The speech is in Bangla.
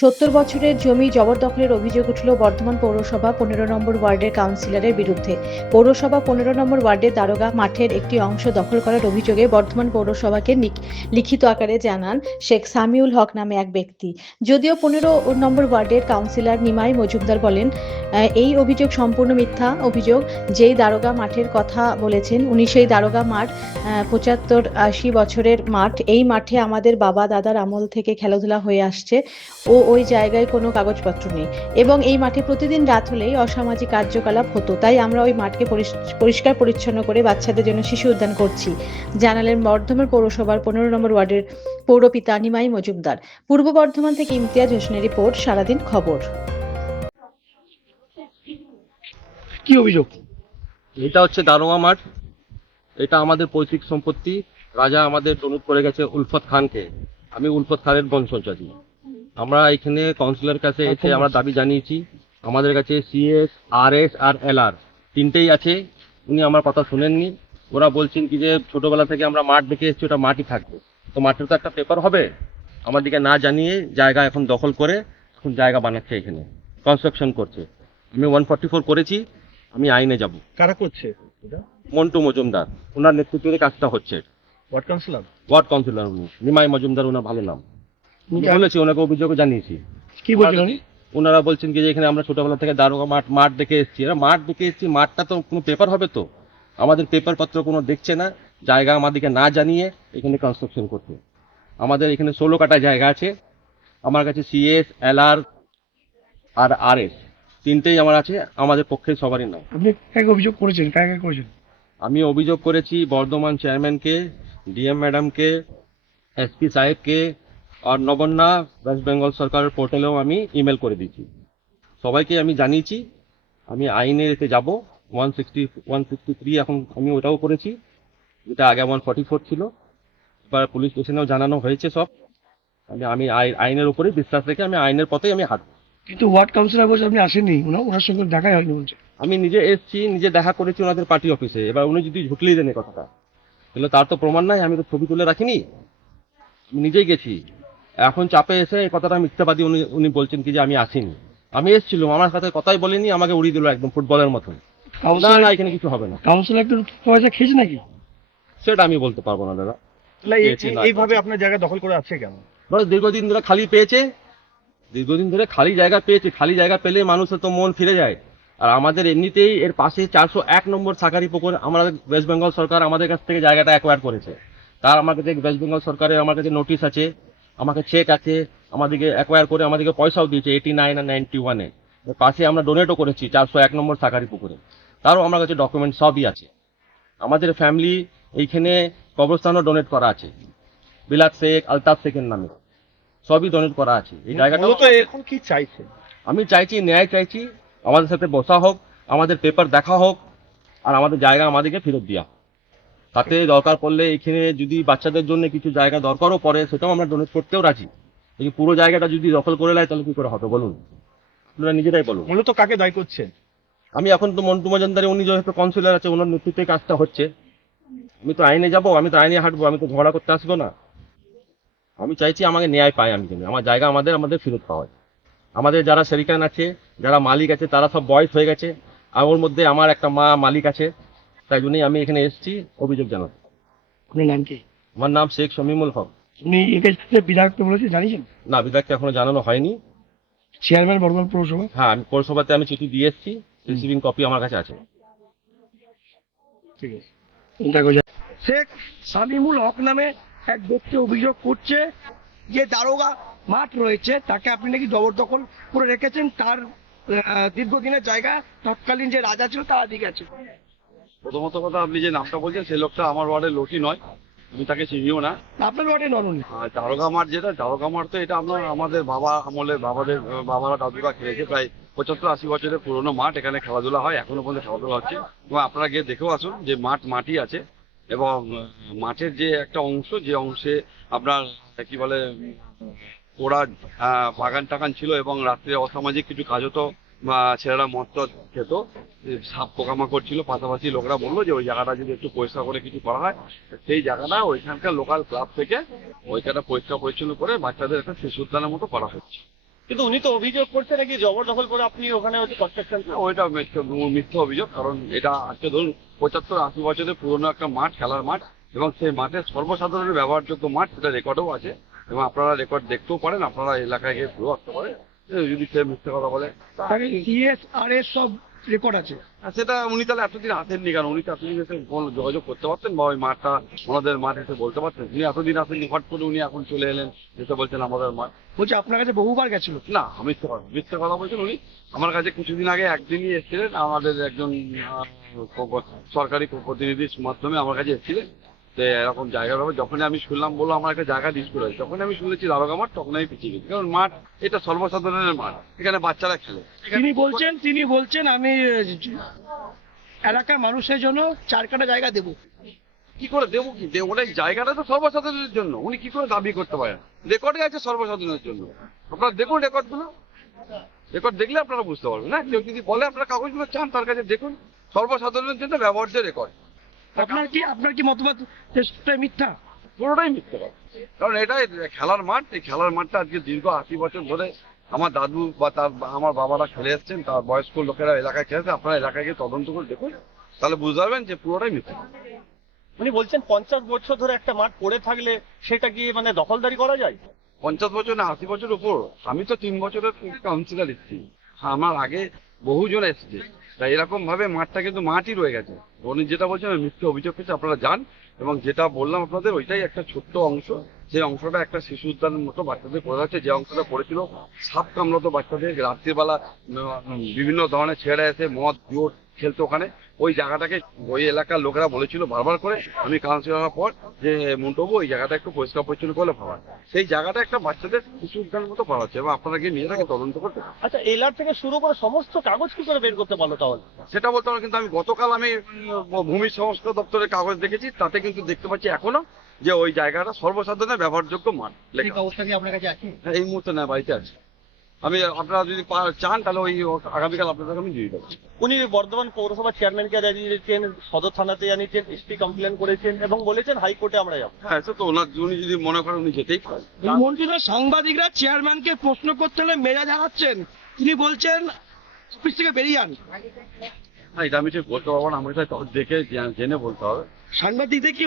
৭০ বছরের জমি জবরদখলের অভিযোগ উঠল বর্ধমান পৌরসভা ১৫ নম্বর ওয়ার্ডের কাউন্সিলরের বিরুদ্ধে। পৌরসভা ১৫ নম্বর ওয়ার্ডের দারোগা মাঠের একটি অংশ দখল করার অভিযোগে বর্ধমান পৌরসভাকে লিখিত আকারে জানান শেখ সামিউল হক নামে এক ব্যক্তি। যদিও ১৫ নম্বর ওয়ার্ডের কাউন্সিলর নিমাই মজুমদার বলেন, এই অভিযোগ সম্পূর্ণ মিথ্যা অভিযোগ। যেই দারোগা মাঠের কথা বলেছেন উনি সেই দারোগা মাঠ ৭৫-৮০ বছরের মাঠ। এই মাঠে আমাদের বাবা দাদার আমল থেকে খেলাধুলা হয়ে আসছে ও ওই জায়গায় কোনো কাগজপত্র নেই এবং এই মাঠে প্রতিদিন রাত হলেই অসামাজিক কার্যকলাপ হতো। তাই আমরা ওই মাঠকে পরিষ্কার পরিচ্ছন্ন করে বাচ্চাদের জন্য শিশু উদ্যান করছি, জানালেন বর্ধমান পৌরসভার ১৫ নম্বর ওয়ার্ডের পৌরপিতা নিমাই মজুমদার। পূর্ব বর্ধমান থেকে ইমতিয়াজ হোসেনের রিপোর্ট, সারাদিন খবর। কি অভিযোগ? এটা হচ্ছে দারোয়া মাঠ। এটা আমাদের পৈতৃক সম্পত্তি। রাজা আমাদের ডোনেট করে গেছে উলফত খানকে। আমি উলফত খানের বংশজাতি। আমরা এখানে কাউন্সিলরের কাছে এসে আমরা দাবি জানিয়েছি। আমাদের কাছে সিএস, আরএস আর এলআর তিনটেই আছে। উনি আমার কথা শুনেননি। ওরা বলছেন কি যে ছোটবেলা থেকে আমরা মাঠ দেখে এসেছি, ওটা মাটি থাকবে, তো মাঠের তো একটা পেপার হবে। আমাদেরকে না জানিয়ে জায়গা এখন দখল করে এখন জায়গা বানাচ্ছে, এখানে কনস্ট্রাকশন করছে। আমি 144 করেছি, আমি আইনে যাব। কারা করছে এটা? মন্টু মজুমদার, ওনার নেতৃত্বে কাজটা হচ্ছে। Ward councillor? ওয়ার্ড কাউন্সিলর উনি, নিমাই মজুমদার, ওনার ভালো নাম। বলেছি, ওনাকে অভিযোগ জানিয়েছি। কি বলছেন উনি? ওনারা বলছেন কি যে এখানে আমরা ছোটবেলা থেকে দারোগা মাঠ দেখে এসেছি। এরা মাঠ দেখে এসেছি, মাঠটা তো কোনো পেপার হবে, তো আমাদের পেপার পত্র কোনো দেখছে না। জায়গা আমাদেরকে না জানিয়ে এখানে কনস্ট্রাকশন করতে। আমাদের এখানে 16 কাটা জায়গা আছে। আমার কাছে সিএস, এলআর আর আরএস তিনটেই আমার আছে। আমাদের পক্ষে সবারই নাই। আপনি কাকে অভিযোগ করেছেন? কাকে করেছেন? আমি অভিযোগ করেছি বর্ধমান চেয়ারম্যানকে, ডিএম ম্যাডামকে, এসপি সাহেবকে, আর নবন্যা ওয়েস্ট বেঙ্গল সরকারের পোর্টালেও আমি ইমেল করে দিয়েছি। সবাইকে আমি জানিয়েছি। আমি আইনে এতে যাব। 163 এখন আমি ওটাও করেছি, যেটা আগে 144 ছিল। এবার পুলিশ স্টেশনেও জানানো হয়েছে সব। আমি আইনের উপরে বিশ্বাস রেখে আমি আইনের পথেই আমি হাঁটব। কিন্তু ওয়ার্ড কাউন্সিলর বলছে আপনি আসেননি, ওনার সঙ্গে দেখাই হয়নি বলছে। আমি নিজে এসেছি, নিজে দেখা করেছি ওনাদের পার্টি অফিসে। এবার উনি যদি ঝুটলিয়ে দেন এই কথাটা, তাহলে তার তো প্রমাণ নাই। আমি তো ছবি তুলে রাখিনি, আমি নিজেই গেছি। এখন চাপে এসে এই কথাটা মিথ্যাবাদী উনি বলছেন কি যে আমি আসিনি। আমি এসেছিলাম, আমার সাথে কথাই বলিনি, আমাকে উড়িয়ে দিল একদম ফুটবলের মতন। না না, এখানে কিছু হবে না। কাউন্সিলর একটু পয়সা খেয়েছে নাকি? সেটা আমি বলতে পারবো না দাদা। এইভাবে আপনার জায়গা দখল করে আছে কেন? দীর্ঘদিন ধরে খালি পেয়েছে, দীর্ঘদিন ধরে খালি জায়গা পেয়েছে। খালি জায়গা পেলে মানুষের তো মন ফিরে যায়। আর আমাদের এমনিতেই এর পাশে 401 নম্বর সাকারি পুকুর আমাদের ওয়েস্ট বেঙ্গল সরকার আমাদের কাছ থেকে জায়গাটা অ্যাকোয়ার করেছে। তার আমার কাছে ওয়েস্ট বেঙ্গল সরকারের আমার কাছে নোটিশ আছে, আমাকে চেক আছে। আমাদেরকে অ্যাকোয়ার করে আমাদেরকে পয়সাও দিয়েছে 89 আর 91-এ। পাশে আমরা ডোনেটও করেছি 401 নম্বর সাকারি পুকুরে। তারও আমার কাছে ডকুমেন্ট সবই আছে। আমাদের ফ্যামিলি এইখানে কবরস্থানও ডোনেট করা আছে, বিলাত শেখ, আলতাফ শেখের নামে সবই ডোনেট করা আছে। এই জায়গাটা এখন কি চাইছে? আমি চাইছি, ন্যায় চাইছি। আমাদের সাথে বসা হোক, আমাদের পেপার দেখা হোক, আর আমাদের জায়গা আমাদেরকে ফেরত দেওয়া। তাতে দরকার পড়লে এখানে যদি বাচ্চাদের জন্য কিছু জায়গা দরকারও পড়ে, সেটাও আমরা ডোনেট করতেও রাজি। এই পুরো জায়গাটা যদি দখল করে নেয় তাহলে কি করে হবে বলুন? আপনারা নিজেরাই বলুন। মূলত কাকে দায়ী করছেন? আমি এখন তো মন্টু মজুমদার, উনি যেহেতু কাউন্সিলর আছে, ওনার নেতৃত্বে কাজটা হচ্ছে। আমি তো আইনে যাব, আমি তো আইনে হাঁটবো, আমি তো ঝগড়া করতে আসবো না। আমি চাইছি আমাকে ন্যায় পাই, আমি জানি আমার জায়গা আমাদের ফেরত পাওয়া। আমাদের যারা শরিকান আছে, যারা মালিক আছে, তারা সব বয়স হয়ে গেছে। আর ওর মধ্যে আমার একটা মা মালিক আছে। তাই জন্যই আমি এখানে এসেছি অভিযোগ জানাতে। আপনার নাম কি? আমার নাম শেখ শমিমুল হক। উনি একে বিধায়ককে বলেছে জানিয়েছেন? না, বিধায়ককে এখনো জানানো হয়নি। চেয়ারম্যান বর্ধমান পৌরসভা? হ্যাঁ, আমি পৌরসভাতে আমি চিঠি দিয়ে এসেছি, রিসিভিং কপি আমার কাছে আছে। ঠিক আছে। শেখ সামিউল হক নামে এক ব্যক্তি অভিযোগ করছে যে দারোগা মাঠ রয়েছে তাকে আপনি নাকি জবরদখল করে রেখেছেন। তার দীর্ঘদিনের জায়গা তৎকালীন যে রাজা ছিল তার দিকে আছে। প্রথমত কথা, আপনি যে নামটা বলছেন সেই লোকটা আমার ওয়ার্ডের লোকই নয়, আমি তাকে চিনিও না। আপনার ওয়ার্ডে নরনি? আর দারোগা মাঠ যেটা, দারোগা মাঠ তো এটা আমাদের বাবা আমলে, বাবারা দাদুরা খেয়েছে। প্রায় 75-80 বছরের পুরোনো মাঠ। এখানে খেলাধুলা হয়, এখনো পর্যন্ত খেলাধুলা হচ্ছে। এবং আপনারা গিয়ে দেখেও আসুন যে মাটি আছে। এবং মাঠের যে একটা অংশ, যে অংশে আপনার কি বলে ওরা বাগান টাগান ছিল এবং রাত্রে অসামাজিক কিছু কাজ হতো, ছেলেরা মদ টদ খেত, সাপ পোকামাকড় ছিল। পাশাপাশি লোকরা বললো যে ওই জায়গাটা যদি একটু পরিষ্কার করে কিছু করা হয়, সেই জায়গাটা ওইখানকার লোকাল ক্লাব থেকে ওইখানটা পরিষ্কার পরিচ্ছন্ন করে বাচ্চাদের একটা শিশু উদ্যানের মতো করা হচ্ছে। কিন্তু উনি তো অভিযোগ করছে নাকি জবরদখল করে আপনি ওখানে হচ্ছে কনস্ট্রাকশন। ওইটা মিথ্যা অভিযোগ, কারণ এটা আজকে ধরুন 75-80 বছরের পুরনো একটা মাঠ, খেলার মাঠ, এবং সেই মাঠের সর্বসাধারণের ব্যবহারযোগ্য মাঠ, সেটা রেকর্ডও আছে এবং আপনারা রেকর্ড দেখতেও পারেন, আপনারা এলাকায় গিয়ে ঘুরে আসতে পারেন। যদি সে মিথ্যে কথা বলে সিএসআর সব রেকর্ড আছে। আর সেটা উনি তাহলে এতদিন আসেননি কেন? উনি তো এতদিন এসে যোগাযোগ করতে পারতেন, বা ওই মাঠটা ওনাদের মাঠ এসে বলতে পারতেন। উনি এতদিন আসেননি, হট করে উনি এখন চলে এলেন, এসে বলছেন আমাদের মাঠ। বলছি আপনার কাছে বহুবার গেছিল। না, মিথ্যে কথা বলছেন উনি। আমার কাছে কিছুদিন আগে একদিনই এসেছিলেন, আমাদের একজন সরকারি প্রতিনিধির মাধ্যমে আমার কাছে এসেছিলেন। তো এরকম জায়গার ব্যাপারে যখনই আমি শুনলাম, বললো আমার একটা জায়গা ডিসপুট আছে, যখন আমি শুনেছি দারোগা মাঠ, তখন আমি পিছিয়ে গেছি। কারণ মাঠ এটা সর্বসাধারণের মাঠ, এখানে বাচ্চারা খেলে। তিনি বলছেন আমি এলাকার মানুষের জন্য 4 কাঠা জায়গা দেবো। কি করে দেবো? কি দেবো? ওই জায়গাটা তো সর্বসাধারণের জন্য, উনি কি করে দাবি করতে পারেন? রেকর্ডে আছে সর্বসাধারণের জন্য। আপনারা দেখুন রেকর্ডগুলো, রেকর্ড দেখলে আপনারা বুঝতে পারবেন। না, কেউ যদি বলে আপনারা কাগজগুলো চান, তার কাছে দেখুন, সর্বসাধারণের জন্য ব্যবহার্য রেকর্ড। আপনার কি মতামত যে সেটা মিথ্যা? পুরোটাই মিথ্যে কথা। কারণ এটা খেলার মাঠ, এই খেলার মাঠটা আজকে দীর্ঘ 80 বছর ধরে আমার দাদু বা আমার বাবারা খেলে এসছেন, তার বয়স্ক লোকেরা এলাকায় খেলেছে। আপনারা এলাকায় গিয়ে তদন্ত করে দেখুন, তাহলে বুঝতে পারবেন যে পুরোটাই মিথ্যে। উনি বলছেন 50 বছর ধরে একটা মাঠ পড়ে থাকলে সেটা কি মানে দখলদারি করা যায়? 50 বছর না 80 বছর উপর। আমি তো 3 বছরের কাউন্সিলর এসেছি, আমার আগে বহুজন এসছে। তাই এরকম ভাবে মাঠটা কিন্তু মাঠই রয়ে গেছে। উনি যেটা বলছেন মিথ্যে অভিযোগ করছে, আপনারা যান। এবং যেটা বললাম আপনাদের, ওইটাই একটা ছোট্ট অংশ। যে অংশটা একটা শিশু উদ্যানের মতো বাচ্চাদের পড়ে যাচ্ছে, যে অংশটা পড়েছিল সাপ কামড়াতো বাচ্চাদের, রাত্রিবেলা বিভিন্ন ধরনের ছেড়ে এসে মদ জোট খেলতো ওখানে। ওই জায়গাটাকে ওই এলাকার লোকেরা বলেছিল বারবার করে, আমি কাউন্সিলর হওয়ার পর, যে মন্টবু ওই জায়গাটা একটু পরিষ্কার পরিচ্ছন্ন করলে ভাবা। সেই জায়গাটা একটা বাচ্চাদের শিশু উদ্যানের মতো করা হচ্ছে, এবং আপনারা গিয়ে নিজেরাকে তদন্ত করতে। আচ্ছা, এলার থেকে শুরু করে সমস্ত কাগজ কি করে বের করতে পারলো তাহলে? সেটা বলতে পারবো, কিন্তু আমি গতকাল ভূমি সংস্কার দপ্তরের কাগজ দেখেছি, তাতে কিন্তু দেখতে পাচ্ছি এখনো যে ওই জায়গাটা সর্বসাধারণের ব্যবহারযোগ্য মাঠ লেখা। কাগজটা কি আপনার কাছে আছে? হ্যাঁ, এই মুহূর্তে না, বাড়িতে আছে। আমি, আপনারা যদি চান তাহলে ওই আগামীকাল আপনাদের আমি দিয়ে দেবো। উনি বর্ধমান পৌরসভা চেয়ারম্যানকে জানিয়েছেন, সদর থানাতে জানিয়েছেন, এসপি কমপ্লেন করেছেন এবং বলেছেন হাইকোর্টে আমরা যাবো। হ্যাঁ, সে তো উনি যদি মনে করেন উনি যেতেই পারেন। মন্ত্রীরা সাংবাদিকরা চেয়ারম্যানকে প্রশ্ন করতে হলে মেজাজ হারাচ্ছেন। তিনি বলছেন অফিস থেকে বেরিয়ে যান। হ্যাঁ, এটা আমি ঠিক বলতে পারবো না, আমার এটা দেখে জেনে বলতে হবে। সাংবাদিকদের কি